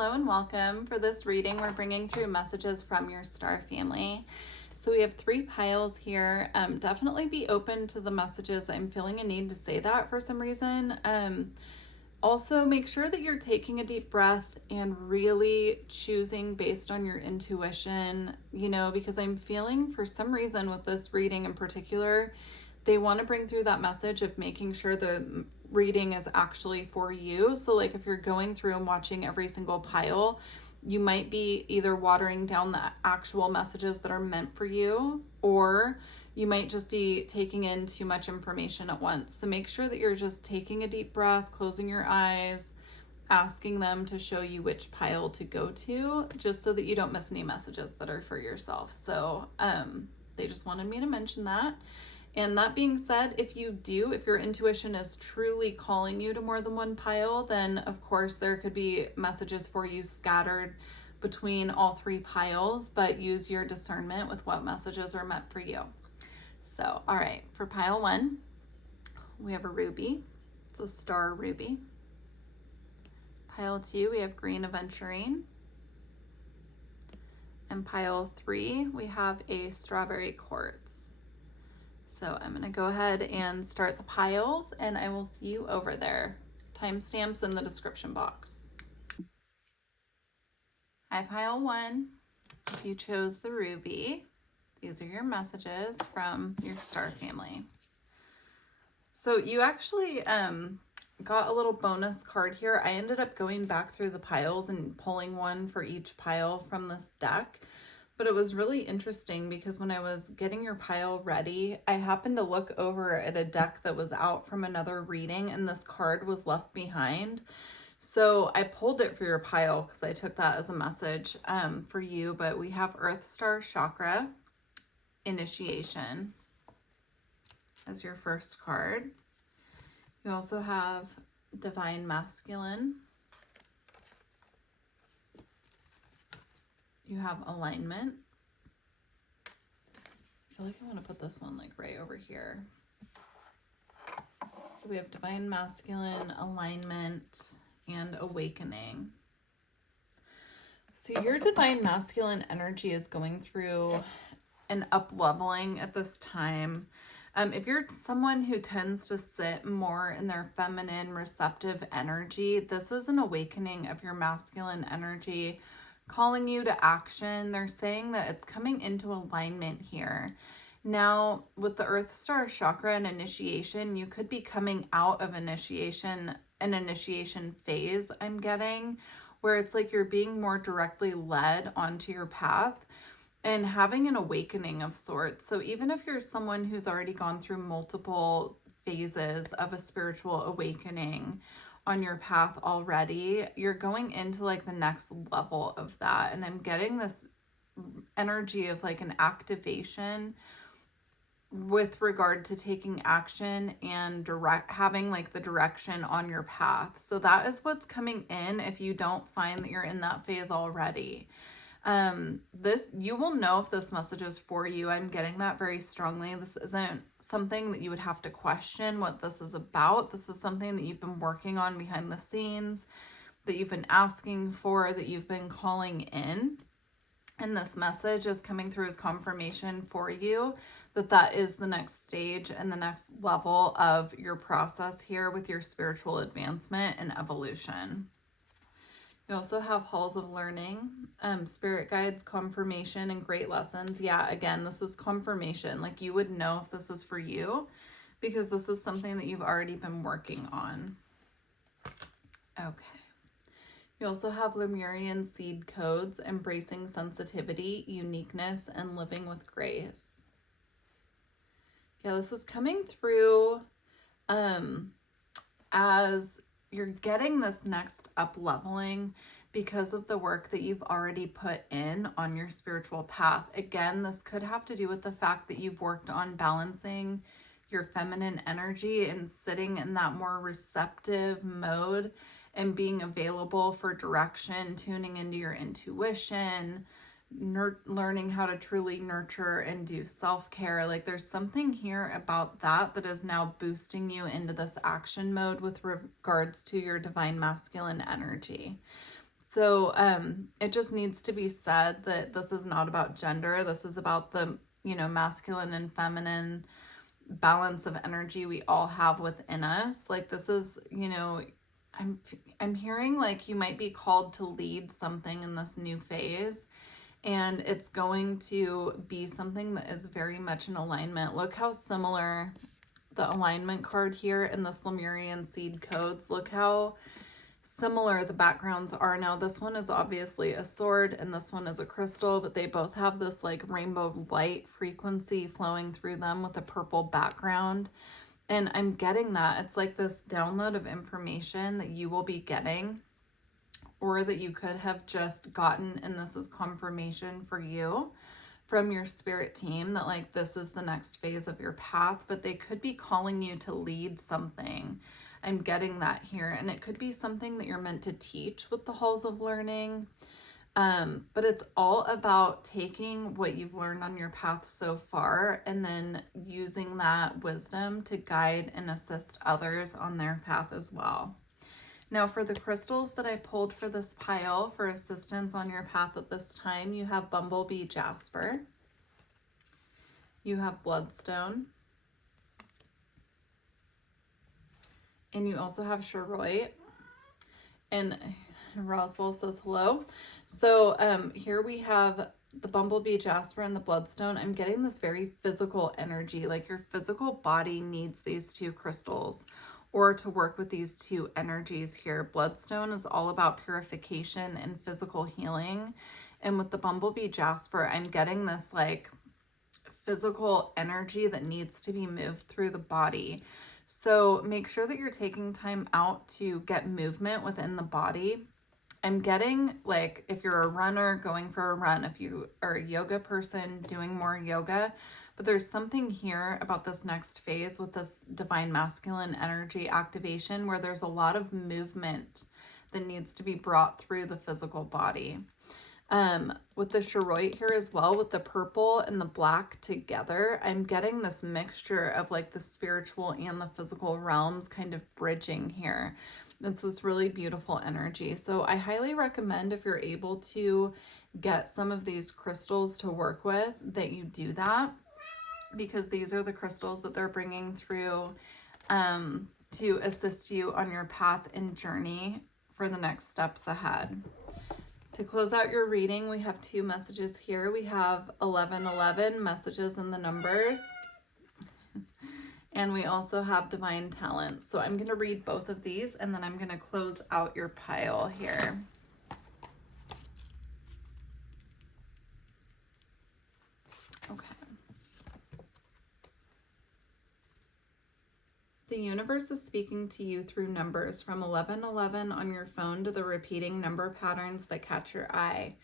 Hello and welcome. For this reading, we're bringing through messages from your star family. So we have 3 piles here. Definitely be open to the messages. I'm feeling a need to say that for some reason. Also, make sure that you're taking a deep breath and really choosing based on your intuition, because I'm feeling for some reason with this reading in particular, they want to bring through that message of making sure the reading is actually for you. So like if you're going through and watching every single pile, you might be either watering down the actual messages that are meant for you, or you might just be taking in too much information at once. So make sure that you're just taking a deep breath, closing your eyes, asking them to show you which pile to go to, just so that you don't miss any messages that are for yourself. So they just wanted me to mention that. And that being said, if your intuition is truly calling you to more than one pile, then of course there could be messages for you scattered between all 3 piles, but use your discernment with what messages are meant for you. So, all right, for pile 1, we have a ruby. It's a star ruby. Pile 2, we have green aventurine. And pile 3, we have a strawberry quartz. So I'm going to go ahead and start the piles, and I will see you over there. Timestamps in the description box. Hi, pile 1. If you chose the ruby, these are your messages from your star family. So you actually got a little bonus card here. I ended up going back through the piles and pulling one for each pile from this deck. But it was really interesting because when I was getting your pile ready, I happened to look over at a deck that was out from another reading, and this card was left behind. So I pulled it for your pile because I took that as a message for you. But we have Earth Star Chakra Initiation as your first card. You also have Divine Masculine. You have Alignment. I feel like I want to put this one like right over here. So we have Divine Masculine, Alignment, and Awakening. So your Divine Masculine energy is going through an up-leveling at this time. If you're someone who tends to sit more in their feminine, receptive energy, this is an awakening of your masculine energy, calling you to action. They're saying that it's coming into alignment here. Now, with the Earth Star Chakra and initiation, you could be coming out of an initiation phase, I'm getting, where it's like you're being more directly led onto your path and having an awakening of sorts. So even if you're someone who's already gone through multiple phases of a spiritual awakening on your path already, you're going into like the next level of that. And I'm getting this energy of like an activation with regard to taking action and having like the direction on your path. So that is what's coming in if you don't find that you're in that phase already. You will know if this message is for you. I'm getting that very strongly. This isn't something that you would have to question what this is about. This is something that you've been working on behind the scenes, that you've been asking for, that you've been calling in. And this message is coming through as confirmation for you that is the next stage and the next level of your process here with your spiritual advancement and evolution. You also have halls of learning, spirit guides, confirmation, and great lessons. Yeah, again, this is confirmation. Like you would know if this is for you because this is something that you've already been working on. Okay. You also have Lemurian seed codes, embracing sensitivity, uniqueness, and living with grace. Yeah, this is coming through as you're getting this next up leveling because of the work that you've already put in on your spiritual path. Again, this could have to do with the fact that you've worked on balancing your feminine energy and sitting in that more receptive mode and being available for direction, tuning into your intuition, learning how to truly nurture and do self-care. Like there's something here about that is now boosting you into this action mode with regards to your divine masculine energy. So it just needs to be said that this is not about gender. This is about the, masculine and feminine balance of energy we all have within us. Like this is, I'm hearing like you might be called to lead something in this new phase, and it's going to be something that is very much in alignment. Look how similar the alignment card here in this Lemurian seed codes. Look how similar the backgrounds are. Now this one is obviously a sword and this one is a crystal, but they both have this like rainbow light frequency flowing through them with a purple background. And I'm getting that it's like this download of information that you will be getting, or that you could have just gotten, and this is confirmation for you from your spirit team that like this is the next phase of your path, but they could be calling you to lead something. I'm getting that here, and it could be something that you're meant to teach with the halls of learning. But it's all about taking what you've learned on your path so far and then using that wisdom to guide and assist others on their path as well. Now for the crystals that I pulled for this pile for assistance on your path at this time, you have Bumblebee Jasper, you have Bloodstone, and you also have Cheroit. And Roswell says hello. So here we have the Bumblebee Jasper and the Bloodstone. I'm getting this very physical energy, like your physical body needs these two crystals or to work with these two energies here. Bloodstone is all about purification and physical healing. And with the Bumblebee Jasper, I'm getting this like physical energy that needs to be moved through the body. So make sure that you're taking time out to get movement within the body. I'm getting like if you're a runner, going for a run, if you are a yoga person, doing more yoga. But there's something here about this next phase with this divine masculine energy activation where there's a lot of movement that needs to be brought through the physical body. With the Cheroit here as well, with the purple and the black together, I'm getting this mixture of like the spiritual and the physical realms kind of bridging here. It's this really beautiful energy. So I highly recommend if you're able to get some of these crystals to work with, that you do that, because these are the crystals that they're bringing through to assist you on your path and journey for the next steps ahead. To close out your reading, we have two messages here. We have 1111, messages in the numbers. And we also have divine talents. So I'm going to read both of these and then I'm going to close out your pile here. Okay. The universe is speaking to you through numbers from 1111 on your phone to the repeating number patterns that catch your eye.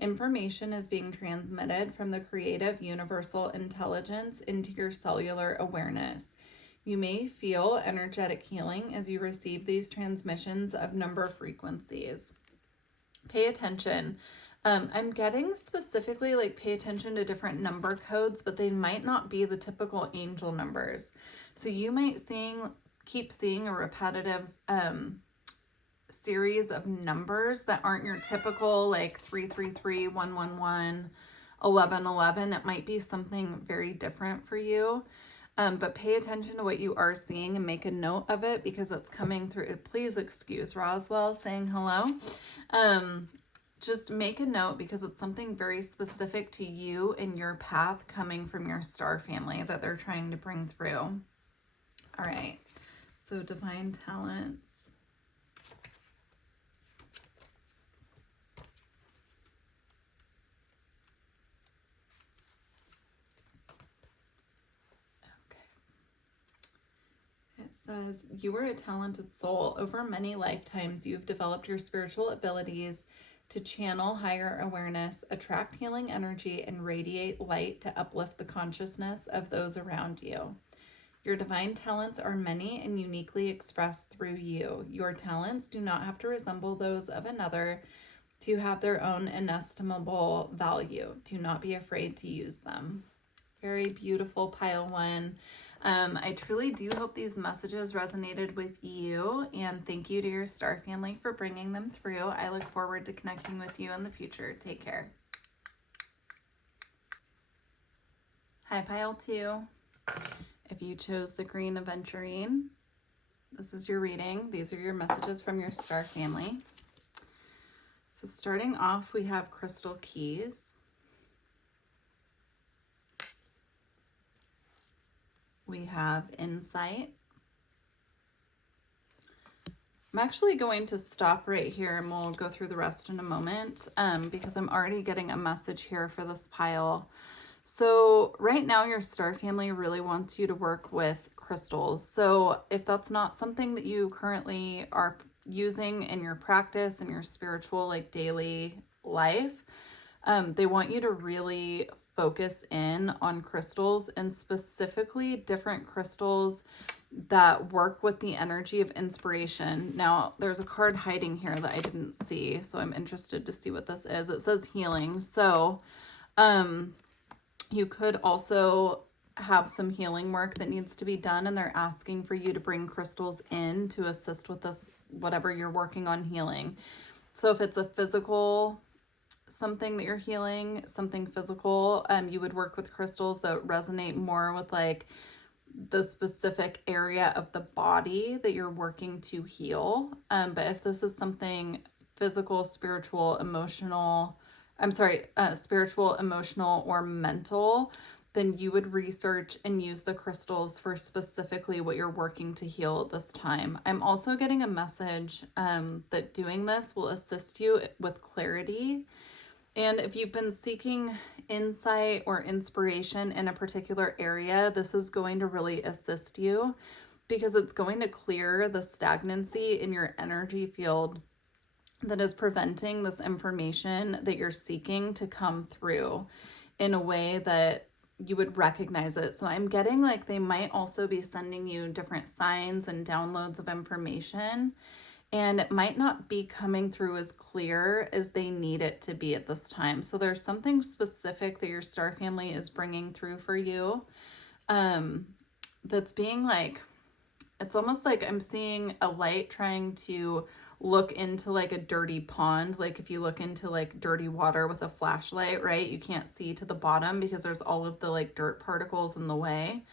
Information is being transmitted from the creative universal intelligence into your cellular awareness. You may feel energetic healing as you receive these transmissions of number frequencies. Pay attention. I'm getting specifically like pay attention to different number codes, but they might not be the typical angel numbers. So you might keep seeing a repetitive series of numbers that aren't your typical like 333, 111, 1111. It might be something very different for you. But pay attention to what you are seeing and make a note of it because it's coming through. Please excuse Roswell saying hello. Just make a note because it's something very specific to you and your path coming from your star family that they're trying to bring through. All right, so divine talents. It says, you are a talented soul. Over many lifetimes, you've developed your spiritual abilities to channel higher awareness, attract healing energy, and radiate light to uplift the consciousness of those around you. Your divine talents are many and uniquely expressed through you. Your talents do not have to resemble those of another to have their own inestimable value. Do not be afraid to use them. Very beautiful, pile one. I truly do hope these messages resonated with you, and thank you to your star family for bringing them through. I look forward to connecting with you in the future. Take care. Hi, pile two. If you chose the green aventurine, this is your reading. These are your messages from your star family. So starting off, we have crystal keys. We have insight. I'm actually going to stop right here and we'll go through the rest in a moment because I'm already getting a message here for this pile. So right now your star family really wants you to work with crystals. So if that's not something that you currently are using in your practice, in your spiritual like daily life, they want you to really focus in on crystals, and specifically different crystals that work with the energy of inspiration. Now, there's a card hiding here that I didn't see, so I'm interested to see what this is. It says healing. So, you could also have some healing work that needs to be done, and they're asking for you to bring crystals in to assist with this, whatever you're working on healing. So if it's a physical something that you're healing, something physical, you would work with crystals that resonate more with like the specific area of the body that you're working to heal. But if this is something physical, spiritual, emotional, spiritual, emotional, or mental, then you would research and use the crystals for specifically what you're working to heal at this time. I'm also getting a message that doing this will assist you with clarity. And if you've been seeking insight or inspiration in a particular area, this is going to really assist you because it's going to clear the stagnancy in your energy field that is preventing this information that you're seeking to come through in a way that you would recognize it. So I'm getting like they might also be sending you different signs and downloads of information, and it might not be coming through as clear as they need it to be at this time. So there's something specific that your star family is bringing through for you that's being like, it's almost like I'm seeing a light trying to look into like a dirty pond. Like if you look into like dirty water with a flashlight, right? You can't see to the bottom because there's all of the like dirt particles in the way.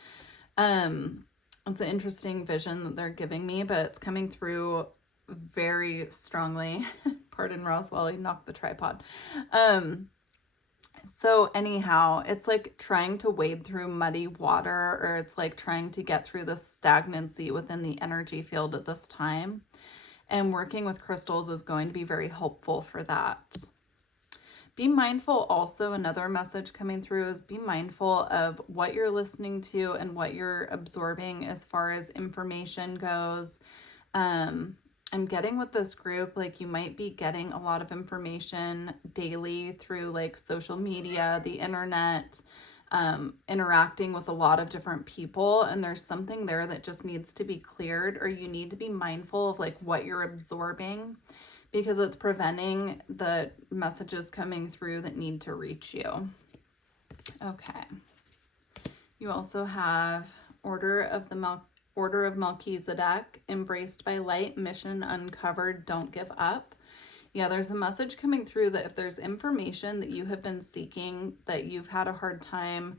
It's an interesting vision that they're giving me, but it's coming through very strongly. Pardon Rose while I knock the tripod. So anyhow, it's like trying to wade through muddy water, or it's like trying to get through the stagnancy within the energy field at this time. And working with crystals is going to be very helpful for that. Be mindful also, another message coming through is be mindful of what you're listening to and what you're absorbing as far as information goes. I'm getting with this group, like you might be getting a lot of information daily through like social media, the internet, interacting with a lot of different people, and there's something there that just needs to be cleared, or you need to be mindful of like what you're absorbing because it's preventing the messages coming through that need to reach you. Okay. You also have Order of Melchizedek, embraced by light, mission uncovered, don't give up. Yeah, there's a message coming through that if there's information that you have been seeking, that you've had a hard time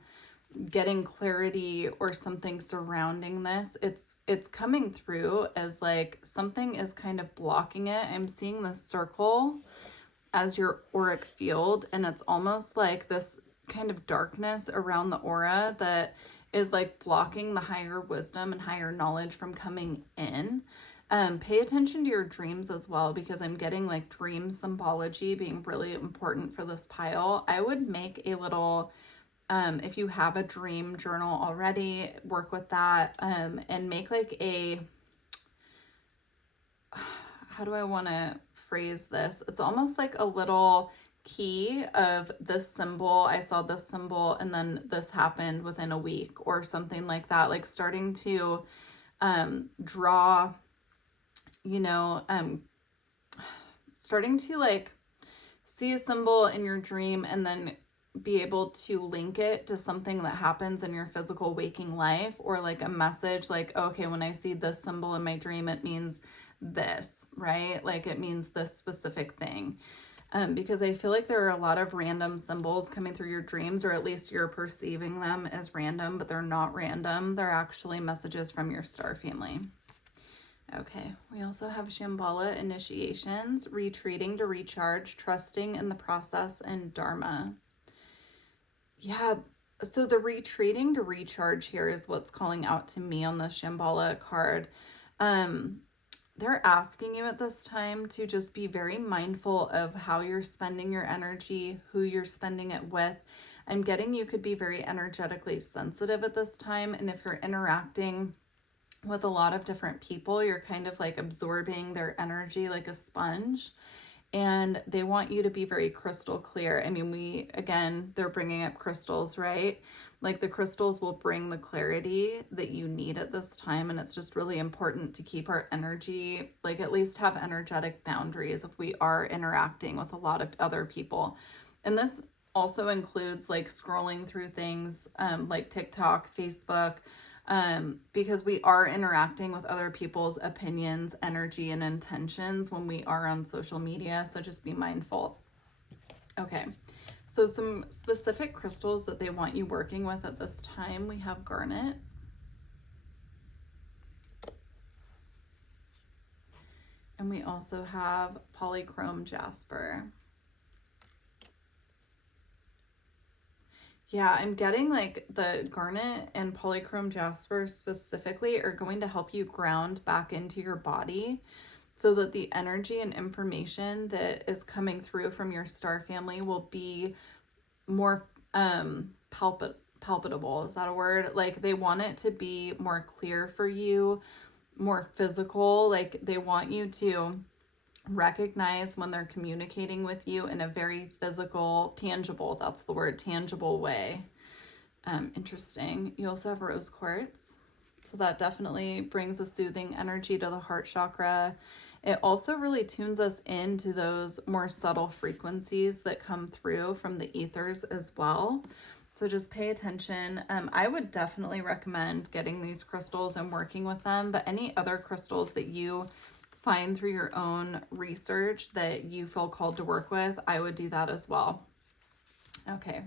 getting clarity or something surrounding this, it's coming through as like something is kind of blocking it. I'm seeing this circle as your auric field, and it's almost like this kind of darkness around the aura that is like blocking the higher wisdom and higher knowledge from coming in. Pay attention to your dreams as well, because I'm getting like dream symbology being really important for this pile. I would make a little, if you have a dream journal already, work with that, and make like a, how do I want to phrase this? It's almost like a little key of this symbol. I saw this symbol and then this happened within a week or something like that. Like starting to draw, starting to like see a symbol in your dream and then be able to link it to something that happens in your physical waking life, or like a message like, okay, when I see this symbol in my dream, it means this, right? Like it means this specific thing. Because I feel like there are a lot of random symbols coming through your dreams, or at least you're perceiving them as random, but they're not random. They're actually messages from your star family. Okay, we also have Shambhala initiations, retreating to recharge, trusting in the process, and Dharma. Yeah, so the retreating to recharge here is what's calling out to me on the Shambhala card. They're asking you at this time to just be very mindful of how you're spending your energy, who you're spending it with. I'm getting you could be very energetically sensitive at this time, and if you're interacting with a lot of different people, you're kind of like absorbing their energy like a sponge, and they want you to be very crystal clear. I mean, they're bringing up crystals, right? Like the crystals will bring the clarity that you need at this time, and it's just really important to keep our energy, like at least have energetic boundaries if we are interacting with a lot of other people. And this also includes like scrolling through things like TikTok, Facebook, because we are interacting with other people's opinions, energy, and intentions when we are on social media. So just be mindful. Okay, so some specific crystals that they want you working with at this time. We have garnet. And we also have polychrome jasper. Yeah, I'm getting like the garnet and polychrome jasper specifically are going to help you ground back into your body so that the energy and information that is coming through from your star family will be more palpable. Is that a word? Like they want it to be more clear for you, more physical. Like they want you to recognize when they're communicating with you in a very physical, tangible, that's the word, tangible way. Interesting. You also have rose quartz. So that definitely brings a soothing energy to the heart chakra. It also really tunes us into those more subtle frequencies that come through from the ethers as well. So just pay attention. I would definitely recommend getting these crystals and working with them, but any other crystals that you find through your own research that you feel called to work with, I would do that as well. Okay.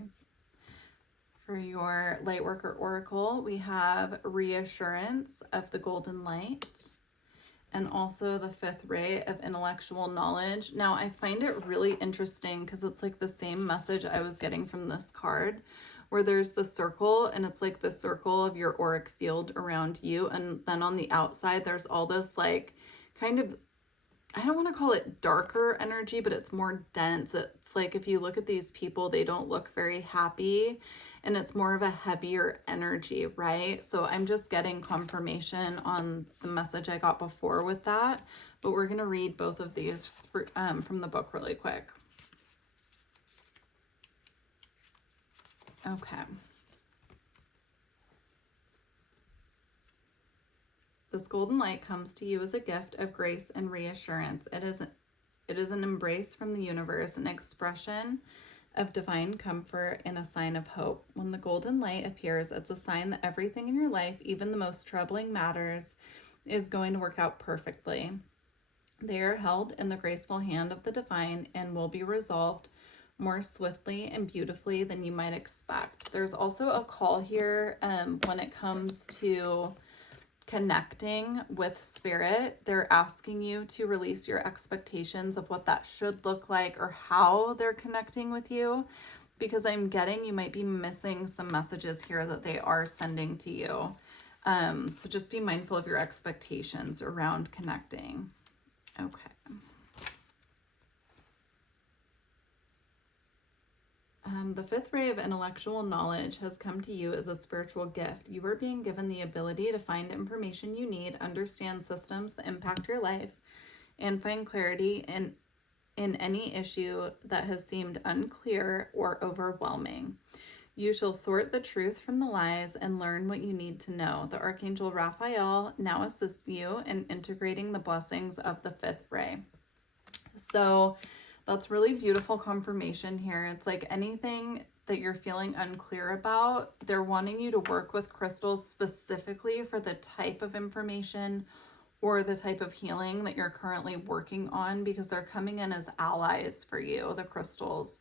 For your Lightworker Oracle, we have reassurance of the golden light, and also the fifth ray of intellectual knowledge. Now, I find it really interesting because it's like the same message I was getting from this card, where there's the circle, and it's like the circle of your auric field around you, and then on the outside, there's all this like kind of, I don't want to call it darker energy, but it's more dense. It's like if you look at these people, they don't look very happy, and it's more of a heavier energy, right? So I'm just getting confirmation on the message I got before with that, but we're going to read both of these from the book really quick. Okay. This golden light comes to you as a gift of grace and reassurance. It is an embrace from the universe, an expression of divine comfort, and a sign of hope. When the golden light appears, it's a sign that everything in your life, even the most troubling matters, is going to work out perfectly. They are held in the graceful hand of the divine and will be resolved more swiftly and beautifully than you might expect. There's also a call here when it comes to connecting with spirit. They're asking you to release your expectations of what that should look like or how they're connecting with you, because I'm getting you might be missing some messages here that they are sending to you. So just be mindful of your expectations around connecting. Okay. The fifth ray of intellectual knowledge has come to you as a spiritual gift. You are being given the ability to find information you need, understand systems that impact your life, and find clarity in any issue that has seemed unclear or overwhelming. You shall sort the truth from the lies and learn what you need to know. The Archangel Raphael now assists you in integrating the blessings of the fifth ray. So that's really beautiful confirmation here. It's like anything that you're feeling unclear about, they're wanting you to work with crystals specifically for the type of information or the type of healing that you're currently working on, because they're coming in as allies for you, the crystals.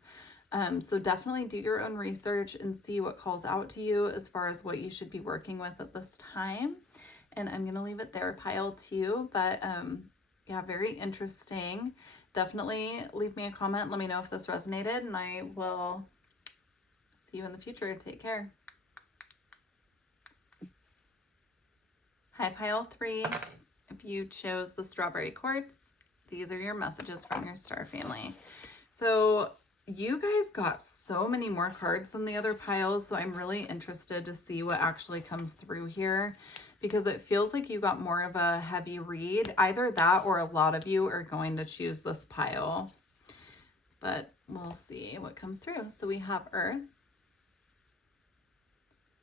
So definitely do your own research and see what calls out to you as far as what you should be working with at this time. And I'm going to leave it there, pile 2. But yeah, very interesting. Definitely leave me a comment. Let me know if this resonated, and I will see you in the future. Take care. Hi, pile 3. If you chose the strawberry quartz, these are your messages from your star family. So you guys got so many more cards than the other piles, so I'm really interested to see what actually comes through here, because it feels like you got more of a heavy read. Either that or a lot of you are going to choose this pile, but we'll see what comes through. So we have Earth.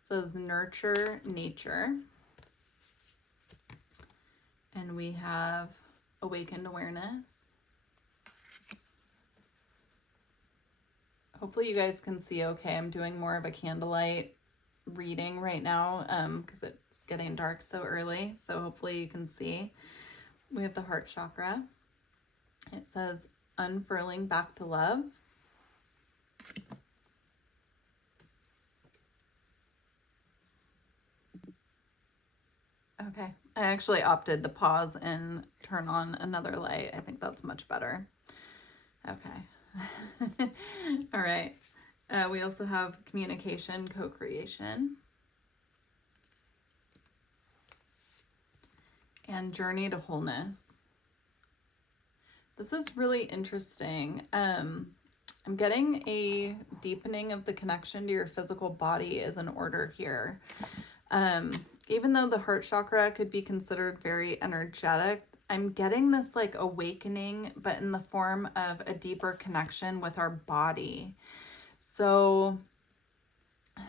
It says nurture nature. And we have awakened awareness. Hopefully you guys can see okay. I'm doing more of a candlelight reading right now because it's getting dark so early. So hopefully you can see. We have the heart chakra. It says unfurling back to love. Okay, I actually opted to pause and turn on another light. I think that's much better. Okay. All right. We also have communication, co-creation, and journey to wholeness. This is really interesting. I'm getting a deepening of the connection to your physical body is in order here. Even though the heart chakra could be considered very energetic, I'm getting this like awakening, but in the form of a deeper connection with our body. So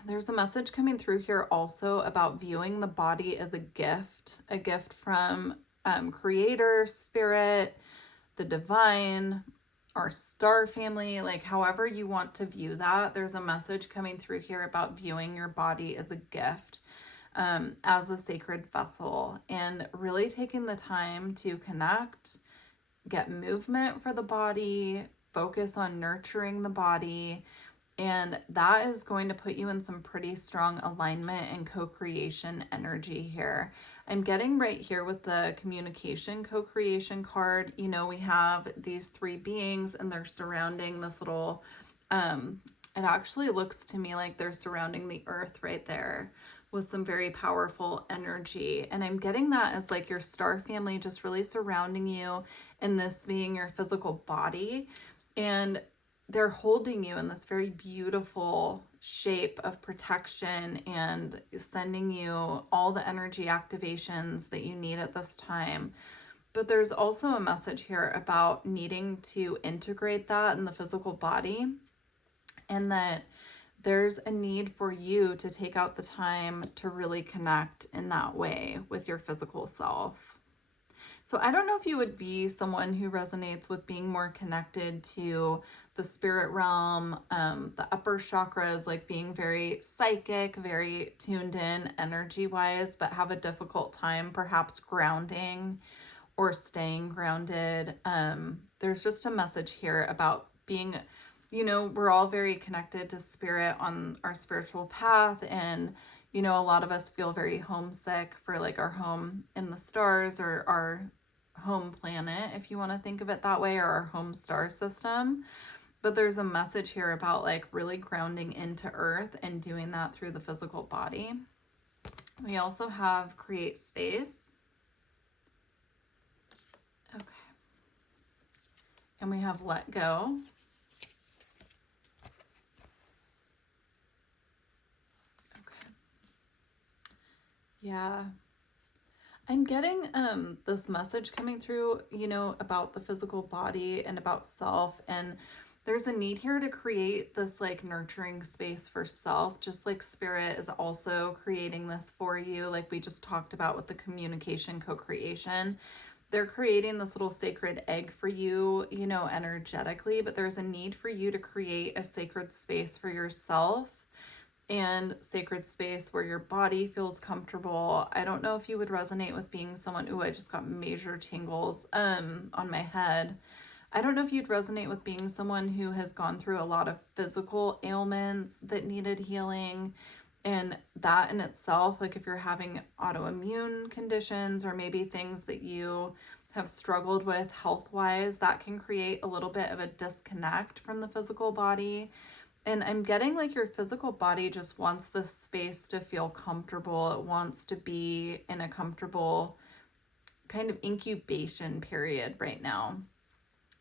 there's a message coming through here also about viewing the body as a gift from Creator, Spirit, the divine, our star family, like however you want to view that. There's a message coming through here about viewing your body as a gift. As a sacred vessel, and really taking the time to connect, get movement for the body, focus on nurturing the body, and that is going to put you in some pretty strong alignment and co-creation energy here. I'm getting right here with the communication co-creation card, you know, we have these 3 beings and they're surrounding this little, it actually looks to me like they're surrounding the earth right there with some very powerful energy. And I'm getting that as like your star family just really surrounding you, and this being your physical body. And they're holding you in this very beautiful shape of protection and sending you all the energy activations that you need at this time. But there's also a message here about needing to integrate that in the physical body, and that there's a need for you to take out the time to really connect in that way with your physical self. So I don't know if you would be someone who resonates with being more connected to the spirit realm, the upper chakras, like being very psychic, very tuned in energy-wise, but have a difficult time perhaps grounding or staying grounded. There's just a message here about being, you know, we're all very connected to spirit on our spiritual path. And, you know, a lot of us feel very homesick for like our home in the stars, or our home planet, if you want to think of it that way, or our home star system. But there's a message here about like really grounding into earth and doing that through the physical body. We also have create space. Okay. And we have let go. Okay. Yeah. I'm getting this message coming through, you know, about the physical body and about self. And there's a need here to create this like nurturing space for self, just like spirit is also creating this for you, like we just talked about with the communication co-creation. they're creating this little sacred egg for you, you know, energetically, but there's a need for you to create a sacred space for yourself and sacred space where your body feels comfortable. I don't know if you would resonate with being someone, ooh, I just got major tingles on my head. I don't know if you'd resonate with being someone who has gone through a lot of physical ailments that needed healing. And that in itself, like if you're having autoimmune conditions or maybe things that you have struggled with health-wise, that can create a little bit of a disconnect from the physical body. And I'm getting like your physical body just wants this space to feel comfortable. It wants to be in a comfortable kind of incubation period right now.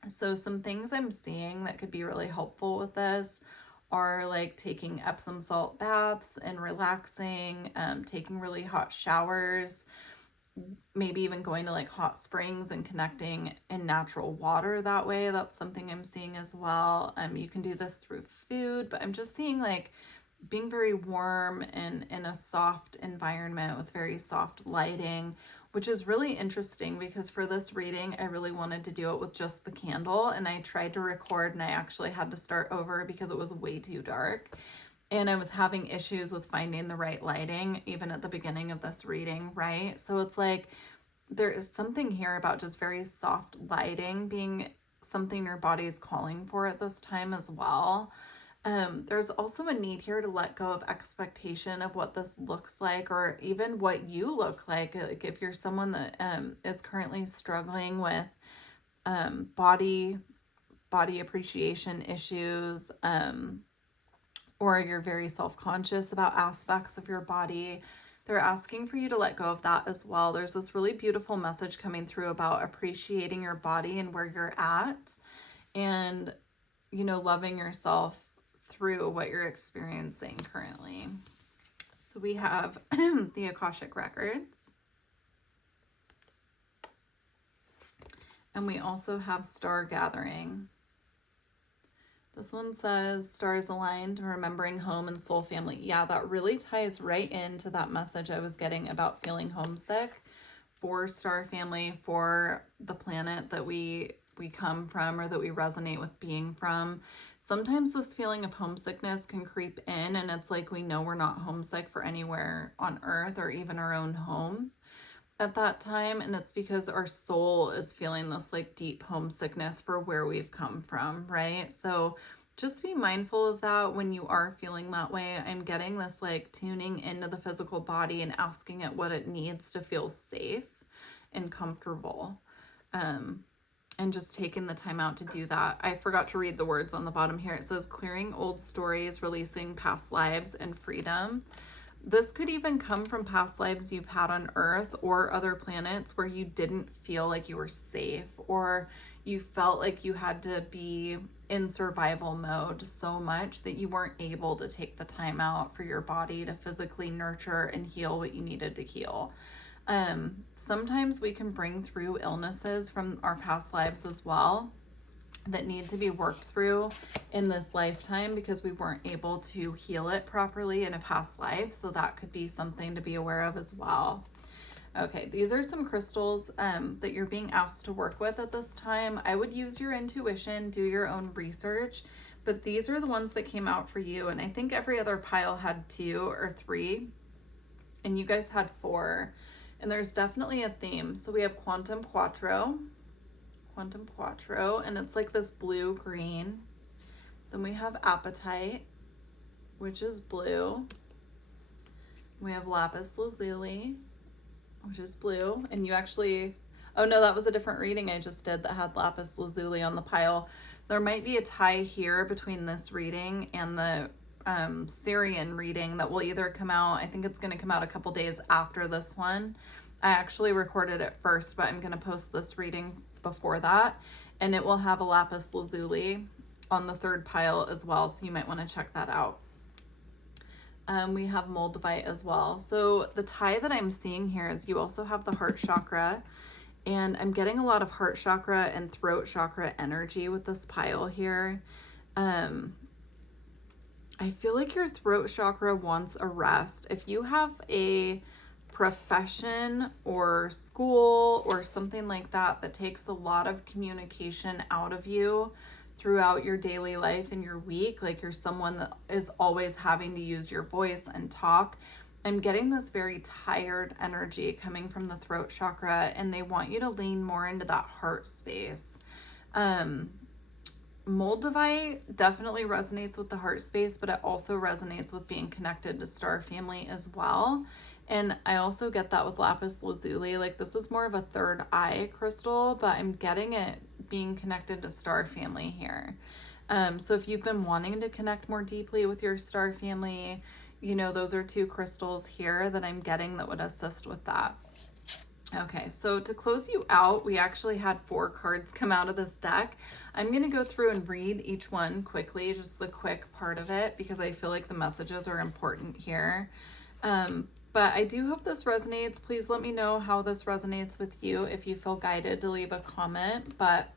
So some things I'm seeing that could be really helpful with this are like taking Epsom salt baths and relaxing, taking really hot showers, maybe even going to like hot springs and connecting in natural water that way. That's something I'm seeing as well. You can do this through food, but I'm just seeing like being very warm and in a soft environment with very soft lighting, which is really interesting because for this reading, I really wanted to do it with just the candle, and I tried to record and I actually had to start over because it was way too dark. And I was having issues with finding the right lighting, even at the beginning of this reading, right? So it's like, there is something here about just very soft lighting being something your body is calling for at this time as well. There's also a need here to let go of expectation of what this looks like, or even what you look like. Like if you're someone that is currently struggling with body appreciation issues, or you're very self-conscious about aspects of your body, they're asking for you to let go of that as well. There's this really beautiful message coming through about appreciating your body and where you're at, and, you know, loving yourself through what you're experiencing currently. So we have the Akashic Records. And we also have Star Gathering. This one says, stars aligned, remembering home and soul family. Yeah, that really ties right into that message I was getting about feeling homesick for star family, for the planet that we come from or that we resonate with being from. Sometimes this feeling of homesickness can creep in, and it's like we know we're not homesick for anywhere on earth or even our own home at that time, and it's because our soul is feeling this like deep homesickness for where we've come from, right? So just be mindful of that when you are feeling that way. I'm getting this like tuning into the physical body and asking it what it needs to feel safe and comfortable, and just taking the time out to do that. I forgot to read the words on the bottom here. It says clearing old stories, releasing past lives, and freedom. This could even come from past lives you've had on Earth or other planets where you didn't feel like you were safe, or you felt like you had to be in survival mode so much that you weren't able to take the time out for your body to physically nurture and heal what you needed to heal. Sometimes we can bring through illnesses from our past lives as well that need to be worked through in this lifetime because we weren't able to heal it properly in a past life. So that could be something to be aware of as well. Okay, these are some crystals that you're being asked to work with at this time. I would use your intuition, do your own research, but these are the ones that came out for you. And I think every other pile had 2 or 3, and you guys had 4. And there's definitely a theme. So we have Quantum Quattro, and it's like this blue-green. Then we have Appetite, which is blue. We have Lapis Lazuli, which is blue. And you actually, oh no, that was a different reading I just did that had Lapis Lazuli on the pile. There might be a tie here between this reading and the Syrian reading that will either come out, I think it's going to come out a couple days after this one. I actually recorded it first, but I'm going to post this reading before that, and it will have a Lapis Lazuli on the 3rd pile as well, so you might want to check that out. We have Moldavite as well. So the tie that I'm seeing here is you also have the heart chakra, and I'm getting a lot of heart chakra and throat chakra energy with this pile here. I feel like your throat chakra wants a rest. If you have a profession or school or something like that that takes a lot of communication out of you throughout your daily life and your week, like you're someone that is always having to use your voice and talk, I'm getting this very tired energy coming from the throat chakra, and they want you to lean more into that heart space. Moldavite definitely resonates with the heart space, but it also resonates with being connected to star family as well. And I also get that with lapis lazuli. Like, this is more of a third eye crystal, but I'm getting it being connected to star family here. So if you've been wanting to connect more deeply with your star family, you know, those are two crystals here that I'm getting that would assist with that. Okay, so to close you out, we actually had 4 cards come out of this deck. I'm going to go through and read each one quickly, just the quick part of it, because I feel like the messages are important here. But I do hope this resonates. Please let me know how this resonates with you if you feel guided to leave a comment. But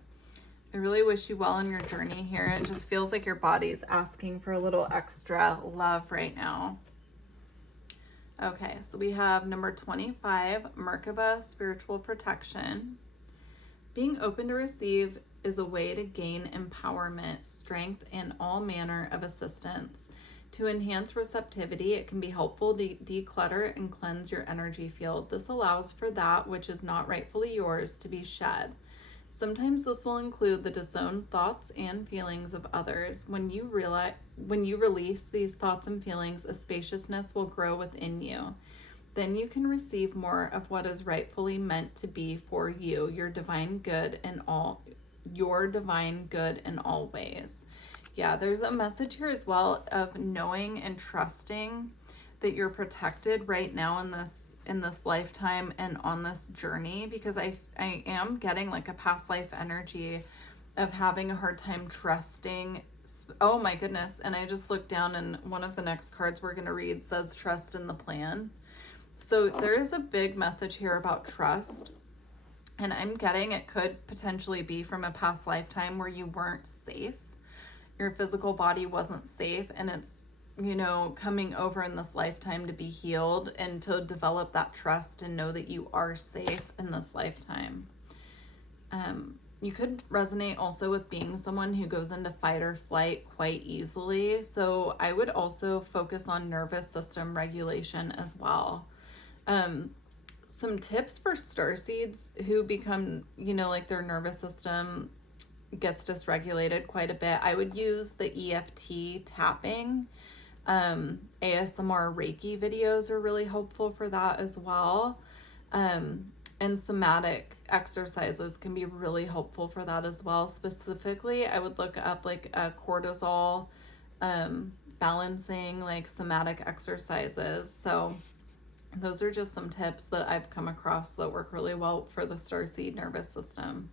I really wish you well on your journey here. It just feels like your body's asking for a little extra love right now. Okay, so we have number 25, Merkaba, spiritual protection. Being open to receive is a way to gain empowerment, strength, and all manner of assistance. To enhance receptivity, it can be helpful to declutter and cleanse your energy field. This allows for that which is not rightfully yours to be shed. Sometimes this will include the disowned thoughts and feelings of others. When you release these thoughts and feelings, a spaciousness will grow within you. Then you can receive more of what is rightfully meant to be for you, your divine good in all ways. Yeah, there's a message here as well of knowing and trusting that you're protected right now in this lifetime and on this journey, because I am getting like a past life energy of having a hard time trusting. Oh my goodness. And I just looked down, and one of the next cards we're going to read says trust in the plan. So there is a big message here about trust. And I'm getting it could potentially be from a past lifetime where you weren't safe. Your physical body wasn't safe, and it's, you know, coming over in this lifetime to be healed and to develop that trust and know that you are safe in this lifetime. You could resonate also with being someone who goes into fight or flight quite easily. So I would also focus on nervous system regulation as well. Some tips for starseeds who become, you know, like their nervous system gets dysregulated quite a bit. I would use the EFT tapping. ASMR Reiki videos are really helpful for that as well. And somatic exercises can be really helpful for that as well. Specifically, I would look up like a cortisol balancing, like somatic exercises. So those are just some tips that I've come across that work really well for the starseed nervous system.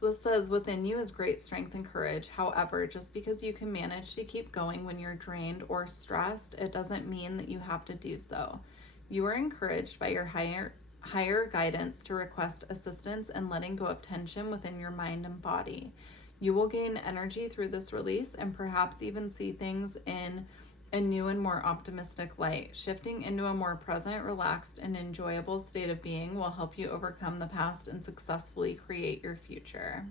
So this says, within you is great strength and courage. However, just because you can manage to keep going when you're drained or stressed, it doesn't mean that you have to do so. You are encouraged by your higher guidance to request assistance and letting go of tension within your mind and body. You will gain energy through this release and perhaps even see things in a new and more optimistic light. Shifting into a more present, relaxed, and enjoyable state of being will help you overcome the past and successfully create your future.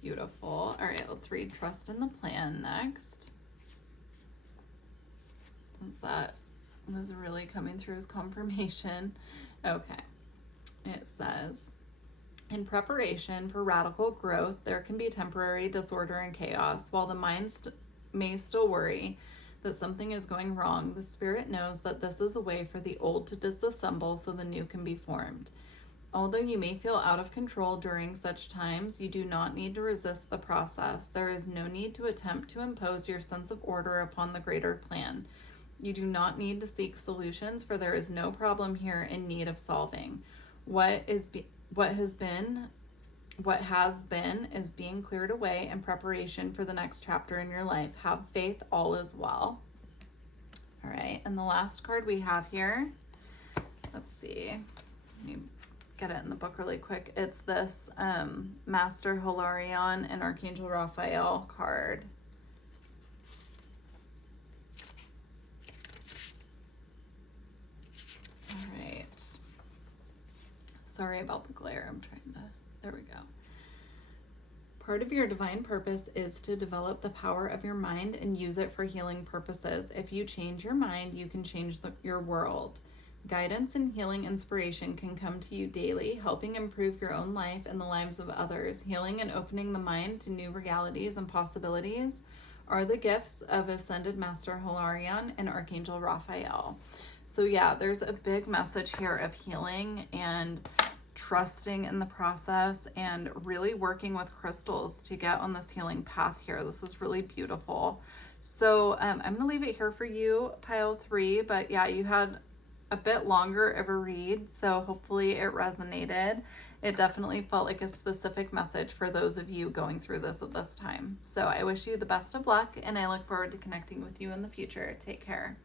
Beautiful. All right, let's read Trust in the Plan next. Since that was really coming through as confirmation. Okay. It says, in preparation for radical growth, there can be temporary disorder and chaos. While the mind may still worry that something is going wrong, the spirit knows that this is a way for the old to disassemble so the new can be formed. Although you may feel out of control during such times, you do not need to resist the process. There is no need to attempt to impose your sense of order upon the greater plan. You do not need to seek solutions, for there is no problem here in need of solving. What has been is being cleared away in preparation for the next chapter in your life. Have faith, all is well. All right, and the last card we have here, let's see, let me get it in the book really quick. It's this Master Hilarion and Archangel Raphael card. All Sorry about the glare. I'm trying to, there we go. Part of your divine purpose is to develop the power of your mind and use it for healing purposes. If you change your mind, you can change your world. Guidance and healing inspiration can come to you daily, helping improve your own life and the lives of others. Healing and opening the mind to new realities and possibilities are the gifts of Ascended Master Hilarion and Archangel Raphael. So yeah, there's a big message here of healing and trusting in the process and really working with crystals to get on this healing path here. This is really beautiful. So I'm going to leave it here for you, pile 3. But yeah, you had a bit longer of a read, so hopefully it resonated. It definitely felt like a specific message for those of you going through this at this time. So I wish you the best of luck, and I look forward to connecting with you in the future. Take care.